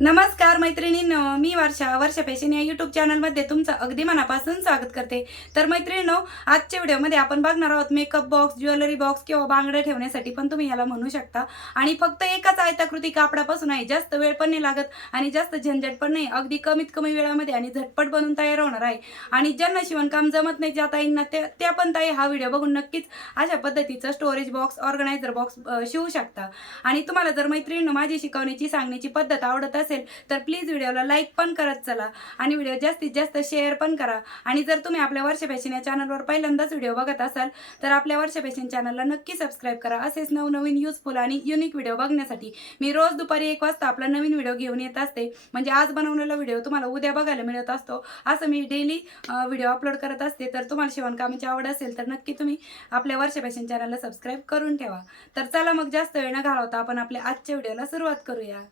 नमस्कार मैत्रिणींनो मी वर्षा. वर्षा फॅशन या यूट्यूब चॅनलमध्ये तुमचं अगदी मनापासून स्वागत करते. तर मैत्रिणींनो आजच्या व्हिडिओमध्ये आपण बघणार आहोत मेकअप बॉक्स ज्वेलरी बॉक्स किंवा बांगड्या ठेवण्यासाठी पण तुम्ही याला म्हणू शकता. आणि फक्त एकच आयताकृती कापडापासून आहे. जास्त वेळ पण नाही लागत आणि जास्त झंझट पण नाही. अगदी कमीत कमी वेळामध्ये आणि झटपट बनून तयार होणार आहे. आणि ज्यांना शिवणकाम जमत नाही ज्या ताईंना त्या पण ताई हा व्हिडिओ बघून नक्कीच अशा पद्धतीचं स्टोरेज बॉक्स ऑर्गनायझर बॉक्स शिवू शकता. आणि तुम्हाला जर मैत्रिणीनं माझी शिकवण्याची सांगण्याची पद्धत आवडत असेल तर प्लीज व्हिडिओला लाईक पण करत चला आणि व्हिडिओ जास्तीत जास्त शेअर पण करा. आणि जर तुम्ही आपल्या वर्ष फॅशन या चॅनलवर पहिल्यांदाच व्हिडिओ बघत असाल तर आपल्या वर्ष फॅशन चॅनलला नक्की सबस्क्राईब करा. असेच नवनवीन युजफुल आणि युनिक व्हिडिओ बघण्यासाठी मी रोज दुपारी एक वाजता आपला नवीन व्हिडिओ घेऊन येत असते. म्हणजे आज बनवलेला व्हिडिओ तुम्हाला उद्या बघायला मिळत असतो. असं मी डेली व्हिडिओ अपलोड करत असते. तर तुम्हाला शिवणकामाची आवड असेल तर नक्की तुम्ही आपल्या वर्ष फॅशन चॅनलला सबस्क्राईब करून ठेवा. तर चला मग जास्त वेळ न घालवता आपण आपल्या आजच्या व्हिडिओला सुरुवात करूया.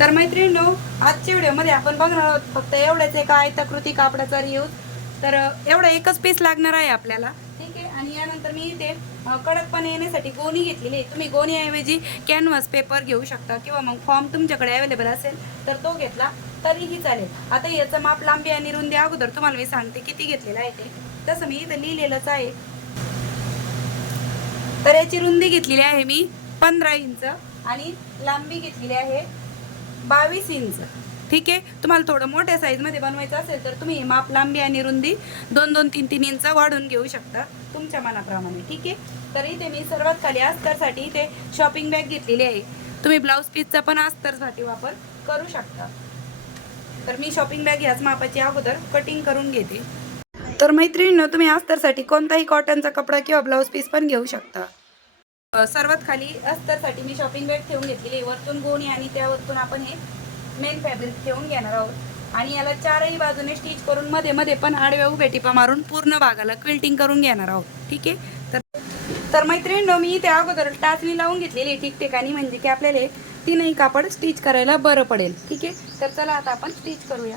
तर मैत्रिणींनो आजच्या व्हिडिओमध्ये आपण बघणार आहोत फक्त एवढ्याच एका आयताकृती कापडाचा यूज तर एवढा एकच पीस लागणार आहे आपल्याला. ठीक आहे? आणि यानंतर मी इथे कडकपणे येण्यासाठी गोणी घेतलेली आहे. तुम्ही गोणीऐवजी कॅनव्हास पेपर घेऊ शकता किंवा मग फॉर्म तुमच्याकडे अवेलेबल असेल तर तो घेतला तरीही चालेल. आता याचं माप लांबी आणि रुंदी अगोदर तुम्हाला मी सांगते किती घेतलेलं आहे ते. तसं मी इथं लिहिलेलंच आहे. तर याची रुंदी घेतलेली आहे मी पंधरा इंच आणि लांबी घेतलेली आहे बावीस इंच. ठीक आहे? तुम्हाला थोडं मोठ्या साईजमध्ये बनवायचं असेल तर तुम्ही माप लांबी आणि रुंदी दोन दोन तीन तीन इंच वाढून घेऊ शकता तुमच्या मनाप्रमाणे. ठीक आहे? तर इथे मी सर्वात खाली अस्तरसाठी इथे शॉपिंग बॅग घेतलेली आहे. तुम्ही ब्लाऊज पीसचा पण अस्तरसाठी वापर करू शकता. तर मी शॉपिंग बॅग ह्याच मापाची अगोदर कटिंग करून घेते. तर मैत्रिणींनो तुम्ही अस्तरसाठी कोणताही कॉटनचा कपडा किंवा ब्लाऊज पीस पण घेऊ शकता. सर्वात खाली अस्तरसाठी मी शॉपिंग बॅग ठेवून घेतलेली आहे. वरतून गोणी आणि त्यावरतून आपण हे मेन फॅब्रिक ठेवून घेणार आहोत. आणि याला चारही बाजूने स्टिच करून मध्ये मध्ये पण आडव्या उभ्या टिपा मारून पूर्ण भागाला क्विल्टिंग करून घेणार आहोत. ठीक आहे? तर तर मैत्रिणींनो मी त्या अगोदर टाचणी लावून घेतलेली आहे ठिकठिकाणी म्हणजे की आपल्याला तीनही कापड स्टिच करायला बरं पडेल. ठीक आहे? तर चला आता आपण स्टिच करूया.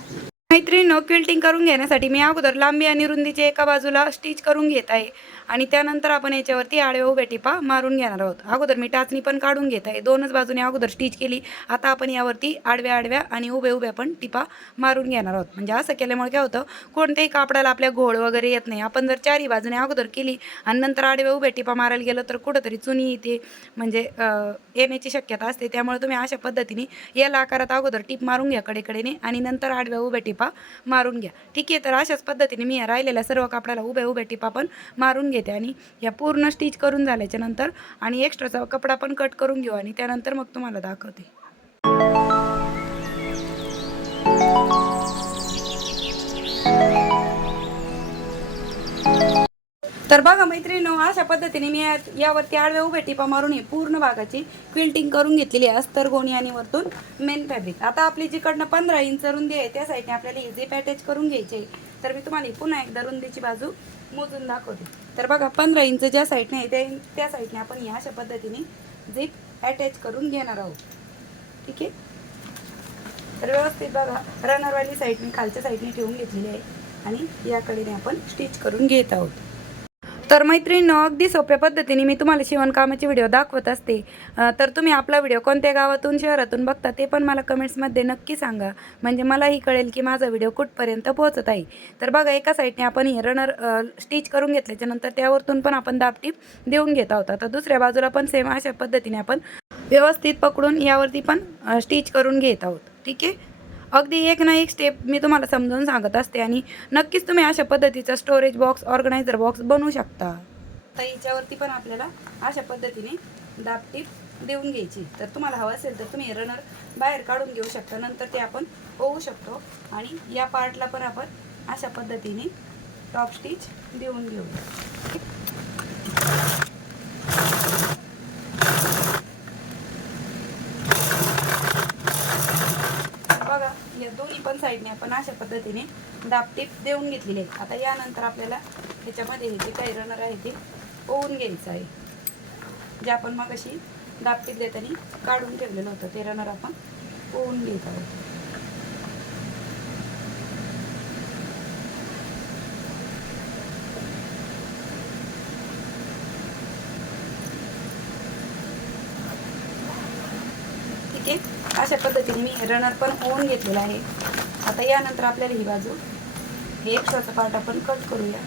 मैत्रिणीनं क्विल्टिंग करून घेण्यासाठी मी अगोदर लांबी आणि रुंदीचे एका बाजूला स्टिच करून घेत आहे. आणि त्यानंतर आपण याच्यावरती आडव्या उभ्या टिपा मारून घेणार आहोत. अगोदर मी टाचणी पण काढून घेत आहे. दोनच बाजूने अगोदर स्टिच केली. आता आपण यावरती आडव्या आडव्या आणि उभ्या उभ्या पण टिपा मारून घेणार आहोत. म्हणजे असं केल्यामुळे काय होतं? कोणत्याही कापडाला आपल्या घोळ वगैरे येत नाही. आपण जर चारही बाजूने अगोदर केली आणि नंतर आडव्या उभ्या टिपा मारायला गेलं तर कुठंतरी चुनी येते म्हणजे येण्याची शक्यता असते. त्यामुळे तुम्ही अशा पद्धतीने याला आकारात अगोदर टिप मारून घ्या कडेकडेने आणि नंतर आडव्या उभ्या टिपा मारून घ्या. ठीक आहे तर अशाच पद्धतीने मी या राहिलेल्या सर्व कापडाला उभ्या उभ्या टिपा पण मारून घेते आणि या पूर्ण स्टिच करून झाल्याच्यानंतर आणि एक्स्ट्राचा कपडा पण कट करून घेऊ आणि त्यानंतर मग तुम्हाला दाखवते. तर बघा मैत्रिणीनो अशा पद्धतीने मी या- यावरती आडव्या उभ्या टिपा मारून ही पूर्ण भागाची क्विल्टिंग करून घेतलेली आहे अस्तर गोणी आणि वरतून मेन फॅब्रिक आता आपली जिकडनं पंधरा इंच रुंदी आहे त्या साईडने आपल्याला ही झिप करून घ्यायची आहे. तर मी तुम्हाला पुन्हा एकदा रुंदीची बाजू मोजून दाखवते. तर बघा पंधरा इंच ज्या साईडने आहे त्या त्या साईडने आपण ही अशा पद्धतीने झिप अटॅच करून घेणार आहोत. ठीक आहे? तर व्यवस्थित बघा रनरवाली साईडने खालच्या साईडने ठेवून घेतलेली आहे आणि याकडेने आपण स्टिच करून घेत आहोत. तर मैत्रिणींनो अगदी सोप्या पद्धतीने मी तुम्हाला शिवणकामाचे व्हिडिओ दाखवत असते. तर तुम्ही आपला व्हिडिओ कोणत्या गावातून शहरातून बघता ते पण मला कमेंट्समध्ये नक्की सांगा. म्हणजे मलाही कळेल की माझा व्हिडिओ कुठपर्यंत पोहोचत आहे. तर बघा एका साईडने आपण हे रनर स्टिच करून घेतल्याच्या नंतर त्यावरतून पण आपण दाबटीप देऊन घेत आहोत. आता दुसऱ्या बाजूला पण सेम अशा पद्धतीने आपण व्यवस्थित पकडून यावरती पण स्टिच करून घेत आहोत. ठीक आहे? अगदी एक ना एक स्टेप मी तुम्हाला समजावून सांगत असते आणि नक्कीच तुम्ही अशा पद्धतीचा स्टोरेज बॉक्स ऑर्गनायझर बॉक्स बनवू शकता. तर याच्यावरती पण आपल्याला अशा पद्धतीने दाबटीप देऊन घ्यायची. तर तुम्हाला हवं असेल तर तुम्ही रनर बाहेर काढून घेऊ शकता. नंतर ते आपण होऊ शकतो आणि या पार्टला पण आपण अशा पद्धतीने टॉप स्टिच देऊन घेऊ बघा या दोन्ही पण साईडने आपण अशा पद्धतीने दाबटीप देऊन घेतलेली आहे आता यानंतर आपल्याला ह्याच्यामध्ये हे जे काही रनर आहे ते ओवून घ्यायचं आहे. जे आपण मग अशी दाबटीप देताना काढून ठेवलेलं होतं ते रनर आपण ओवून घेत आहोत. ठीक आहे? अशा पद्धतीने मी रनर पण होऊन घेतलेला आहे. आता यानंतर आपल्याला ही बाजू हे एक्स्ट्राचा पार्ट आपण कट करूया.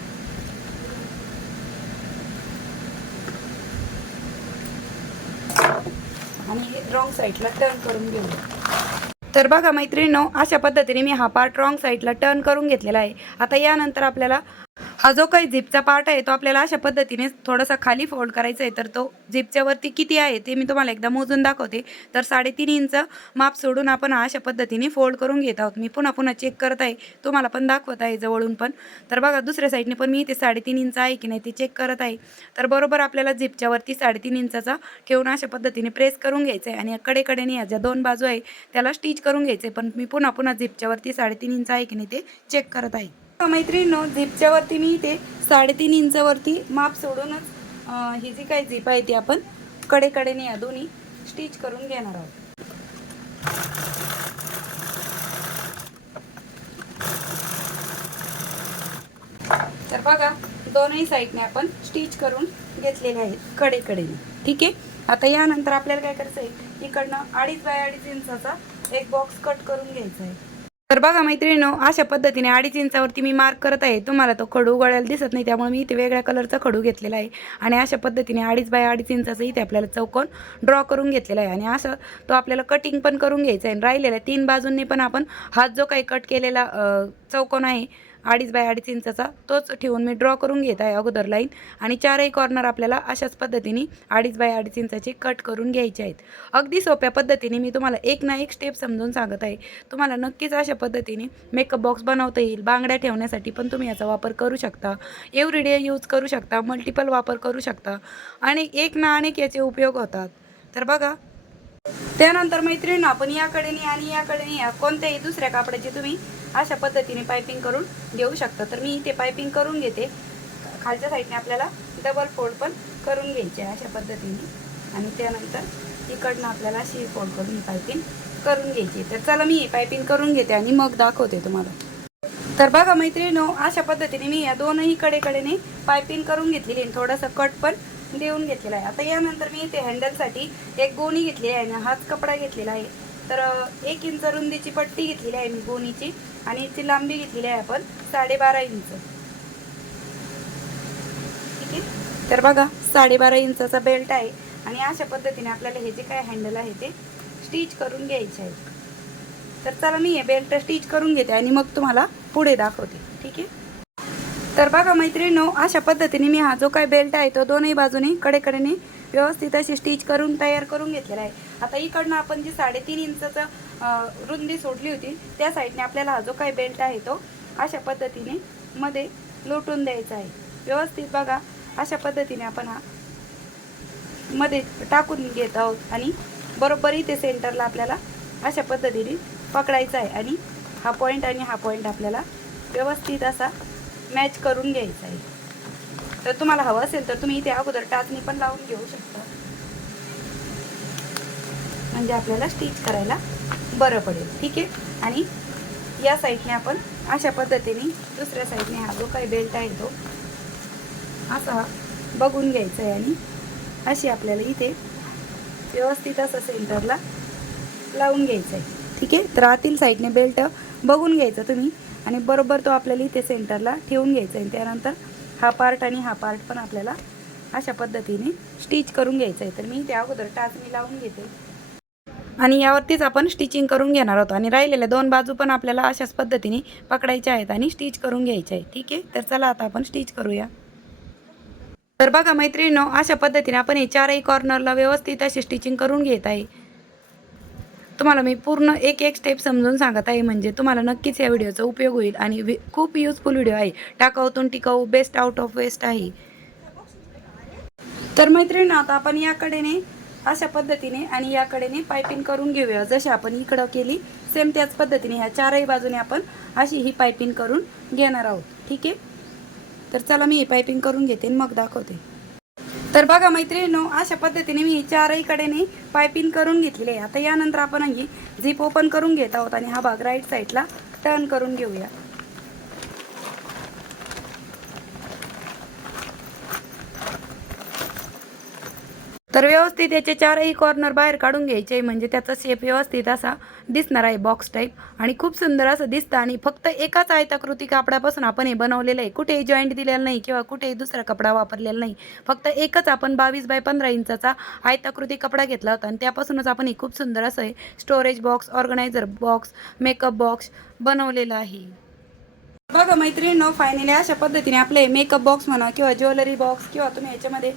आणि हे रॉंग साईडला टर्न करून घेऊया. तर बघा मैत्रिणीनो अशा पद्धतीने मी हा पार्ट रॉंग साईडला टर्न करून घेतलेला आहे. आता यानंतर आपल्याला हा जो काही झिपचा पार्ट आहे तो आपल्याला अशा पद्धतीने थोडासा खाली फोल्ड करायचा आहे. तर तो झिपच्या वरती किती आहे ते मी तुम्हाला एकदा मोजून दाखवते. तर साडेतीन इंच माप सोडून आपण अशा पद्धतीने फोल्ड करून घेत आहोत. मी पुन्हा पुन्हा चेक करत आहे. तुम्हाला पण दाखवत आहे जवळून पण. तर बघा दुसऱ्या साईडने पण मी ते साडेतीन इंच आहे की नाही ते चेक करत आहे. तर बरोबर आपल्याला झिपच्या वरती साडेतीन इंचाचा ठेवून अशा पद्धतीने प्रेस करून घ्यायचं आहे. आणि कडेकडेने या ज्या दोन बाजू आहे त्याला स्टिच करून घ्यायचं आहे. पण मी पुन्हा पुन्हा झिपच्या वरती साडेतीन इंच आहे की नाही ते चेक करत आहे. मैत्रिणींनो झिपच्या वरती मी इथे साडेतीन इंचवरती माप सोडूनच ही जी काही झिप आहे ती आपण कडेकडेने या दोन्ही स्टिच करून घेणार आहोत. तर बघा दोनही साईडने आपण स्टिच करून घेतलेले आहेत कडेकडेने. ठीक आहे? आता यानंतर आपल्याला काय करायचं आहे इकडनं अडीच बाय अडीच इंचाचा एक बॉक्स कट करून घ्यायचा आहे. तर बघा मैत्रिणीनो अशा पद्धतीने अडीच इंचावरती मी मार्क करत आहे. तुम्हाला तो खडू गळायला दिसत नाही त्यामुळे मी इथे वेगळ्या कलरचा खडू घेतलेला आहे. आणि अशा पद्धतीने अडीच बाय अडीच इंचाचं इथे आपल्याला चौकोन ड्रॉ करून घेतलेला आहे. आणि असं तो आपल्याला कटिंग पण करून घ्यायचा आहे. आणि राहिलेल्या तीन बाजूंनी पण आपण हात जो काही कट केलेला चौकोन आहे अडीच बाय अडीच इंचाचा तोच ठेवून मी ड्रॉ करून घेत आहे अगोदर लाईन आणि चारही कॉर्नर आपल्याला अशाच पद्धतीने अडीच बाय अडीच इंचाचे कट करून घ्यायचे आहेत. अगदी सोप्या पद्धतीने मी तुम्हाला एक ना एक स्टेप समजून सांगत आहे. तुम्हाला नक्कीच अशा पद्धतीने मेकअप बॉक्स बनवता येईल. बांगड्या ठेवण्यासाठी पण तुम्ही याचा वापर करू शकता. एव्हरीडे यूज करू शकता. मल्टिपल वापर करू शकता. आणि एक ना अनेक याचे उपयोग होतात. तर बघा. त्यानंतर मैत्रिणी आपण याकडे आणि याकडे या कोणत्याही दुसऱ्या कापडाची तुम्ही अशा पद्धतीने पायपिंग करून घेऊ शकता. तर मी इथे पायपिंग करून घेते. खालच्या साईडने आपल्याला डबल फोल्ड पण करून घ्यायची आहे अशा पद्धतीने. आणि त्यानंतर इकडनं आपल्याला अशी फोल्ड करून ही पायपिंग करून घ्यायची. तर चला मी पायपिंग करून घेते आणि मग दाखवते तुम्हाला. तर बघा मैत्रिणीनो अशा पद्धतीने मी या दोनही कडेकडेने पायपिंग करून घेतलेली आहे थोडासा कट पण देऊन घेतलेला आहे. आता यानंतर मी इथे हँडलसाठी एक गोणी घेतलेली आहे आणि हाच कपडा घेतलेला आहे. तर एक इंच रुंदीची पट्टी घेतलेली आहे मी गोणीची आणि याची लांबी घेतलेली आहे आपण साडेबारा इंच. ठीक आहे? तर बघा साडेबारा इंचाचा बेल्ट आहे आणि अशा पद्धतीने आपल्याला हे जे काय हँडल आहे ते स्टिच करून घ्यायचे आहे तर चला मी हे बेल्ट स्टिच करून घेते आणि मग तुम्हाला पुढे दाखवते. ठीक आहे? तर बघा मैत्रिणीनो अशा पद्धतीने मी हा जो काय बेल्ट आहे तो दोनही बाजूने कडेकडेने व्यवस्थित अशी स्टिच करून तयार करून घेतलेला आहे. आता इकडनं आपण जी साडेतीन इंचचं रुंदी सोडली होती त्या साईडने आपल्याला हा जो काही बेल्ट आहे तो अशा पद्धतीने मध्ये लोटून द्यायचा आहे. व्यवस्थित बघा अशा पद्धतीने आपण हा मध्ये टाकून घेत आहोत आणि बरोबर इथे सेंटरला आपल्याला अशा पद्धतीने पकडायचा आहे आणि हा पॉईंट आणि हा पॉईंट आपल्याला व्यवस्थित असा मॅच करून घ्यायचा आहे. तर तुम्हाला हवं असेल तर तुम्ही इथे अगोदर टाचणी पण लावून घेऊ शकता. म्हणजे आपल्याला स्टिच करायला बरं पडेल. ठीक आहे? आणि या साईडने आपण अशा पद्धतीने दुसऱ्या साईडने हा जो काही बेल्ट आहे तो असा बघून घ्यायचा आहे आणि अशी आपल्याला इथे व्यवस्थित असं सेंटरला लावून घ्यायचं आहे. ठीक आहे? तर आतील साईडने बेल्ट बघून घ्यायचा तुम्ही. आणि बरोबर तो आपल्याला इथे सेंटरला ठेवून घ्यायचा आहे. त्यानंतर हा पार्ट आणि हा पार्ट पण आपल्याला अशा पद्धतीने स्टिच करून घ्यायचा आहे. तर मी त्या अगोदर टाचणी लावून घेते. आणि यावरतीच आपण स्टिचिंग करून घेणार आहोत. आणि राहिलेल्या दोन बाजू पण आपल्याला अशाच पद्धतीने पकडायच्या आहेत आणि स्टिच करून घ्यायचे आहे ठीक आहे? तर चला आता आपण स्टिच करूया. तर बघा मैत्रिणीनो अशा पद्धतीने आपण हे चारही कॉर्नरला व्यवस्थित अशी स्टिचिंग करून घेत आहे. तुम्हाला मी पूर्ण एक एक स्टेप समजून सांगत आहे. म्हणजे तुम्हाला नक्कीच या व्हिडिओचा उपयोग होईल आणि खूप युजफुल व्हिडिओ आहे. टाकाऊतून टिकाऊ बेस्ट आउट ऑफ वेस्ट आहे. तर मैत्रिणी आता आपण याकडेने अशा पद्धतीने आणि याकडेने पायपिंग करून घेऊया. जशी आपण इकडं केली सेम त्याच पद्धतीने ह्या चारही बाजूने आपण अशी ही पायपिंग करून घेणार आहोत. ठीक आहे? तर चला मी ही पायपिंग करून घेते आणि मग दाखवते. तर बघा मैत्रिणीनो अशा पद्धतीने मी चारही कडेने पायपिंग करून घेतलेली आहे. आता यानंतर आपण ही झीप ओपन करून घेत आहोत आणि हा भाग राईट साईडला टर्न करून घेऊया. तर व्यवस्थित याचे चारही कॉर्नर बाहेर काढून घ्यायचे. म्हणजे त्याचा शेप व्यवस्थित असा दिसणार आहे बॉक्स टाईप आणि खूप सुंदर असं दिसतं. आणि फक्त एकाच आयताकृती कापडापासून आपण हे बनवलेलं आहे. कुठेही जॉईंट दिलेलं नाही किंवा कुठेही दुसरा कपडा वापरलेला नाही. फक्त एकच आपण बावीस बाय पंधरा इंचाचा आयताकृती कपडा घेतला होता. आणि त्यापासूनच आपण हे खूप सुंदर असं आहे storage box organiser box makeup box बनवलेलं आहे. बघा मैत्रिणींनो फायनली अशा पद्धतीने आपले मेकअप बॉक्स म्हणा किंवा ज्वेलरी बॉक्स किंवा तुम्ही याच्यामध्ये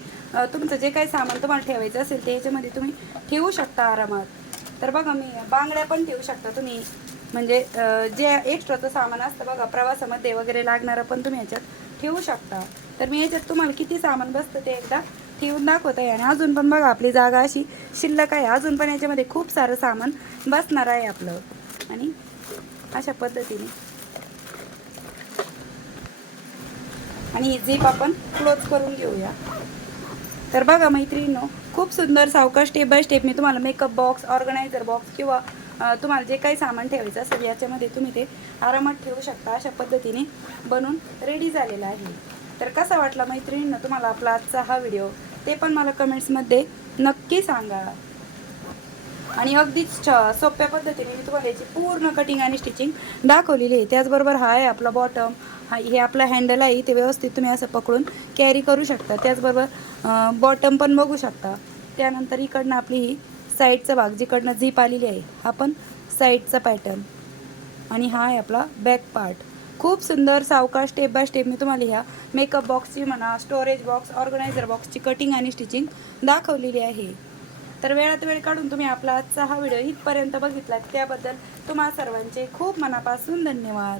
तुमचं जे काही सामान तुम्हाला ठेवायचं असेल ते याच्यामध्ये तुम्ही ठेवू शकता आरामात. तर बघा मी बांगड्या पण ठेवू शकता तुम्ही. म्हणजे जे एक्स्ट्राचं सामान असतं बघा प्रवासामध्ये वगैरे लागणारं पण तुम्ही याच्यात ठेवू शकता. तर मी याच्यात तुम्हाला किती सामान बसतं ते एकदा ठेवून दाखवत. आहे आणि अजून पण बघा आपली जागा अशी शिल्लक आहे. अजून पण याच्यामध्ये खूप सारं सामान बसणार आहे आपलं. आणि अशा पद्धतीने आणि ही झीप आपण क्लोज करून घेऊया. तर बघा मैत्रिणींनो खूप सुंदर सावकाश स्टेप बाय स्टेप मी तुम्हाला मेकअप बॉक्स ऑर्गनायझर बॉक्स किंवा तुम्हाला जे काही सामान ठेवायचं असेल याच्यामध्ये तुम्ही ते आरामात ठेवू शकता अशा पद्धतीने बनून रेडी झालेला आहे. तर कसा वाटला मैत्रिणींना तुम्हाला आपला आजचा हा व्हिडिओ ते पण मला कमेंट्समध्ये नक्की सांगा. आणि अगदीच सोप्या पद्धतीने मी तुम्हाला याची पूर्ण कटिंग आणि स्टिचिंग दाखवलेली आहे. त्याचबरोबर हा आहे आपला बॉटम हा हे आपलं हँडल आहे ते व्यवस्थित तुम्ही असं पकडून कॅरी करू शकता. त्याचबरोबर बॉटम पण बघू शकता. त्यानंतर इकडनं आपली ही साईडचा भाग जिकडनं झीप आलेली आहे हा पण साईडचा पॅटर्न आणि हा आहे आपला बॅक पार्ट खूप सुंदर सावकाश स्टेप बाय स्टेप मी तुम्हाला ह्या मेकअप बॉक्सची म्हणा स्टोरेज बॉक्स ऑर्गनायझर बॉक्सची कटिंग आणि स्टिचिंग दाखवलेली आहे. तर वेळात वेळ काढून तुम्ही आपला आजचा हा व्हिडिओ इथपर्यंत बघितला त्याबद्दल तुम्हा सर्वांचे खूप मनापासून धन्यवाद.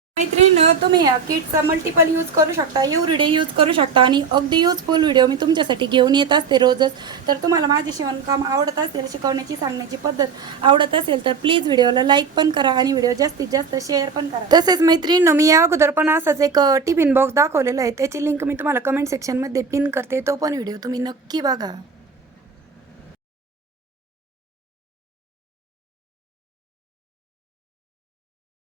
मैत्रिणीनं तुम्ही या किटचा मल्टिपल यूज करू शकता एवरीडे यूज करू शकता आणि अगदी यूजफुल व्हिडिओ मी तुमच्यासाठी घेऊन येत असते रोजच. तर तुम्हाला माझे शिवणकाम आवडत असेल शिकवण्याची सांगण्याची पद्धत आवडत असेल तर प्लीज व्हिडिओला लाईक पण करा आणि व्हिडिओ जास्तीत जास्त शेअर पण करा. तसेच मैत्रिणीनं मी या अगोदर पण असाच एक टिफिन बॉक्स दाखवलेला आहे. त्याची लिंक मी तुम्हाला कमेंट सेक्शनमध्ये पिन करते तो पण व्हिडिओ तुम्ही नक्की बघा.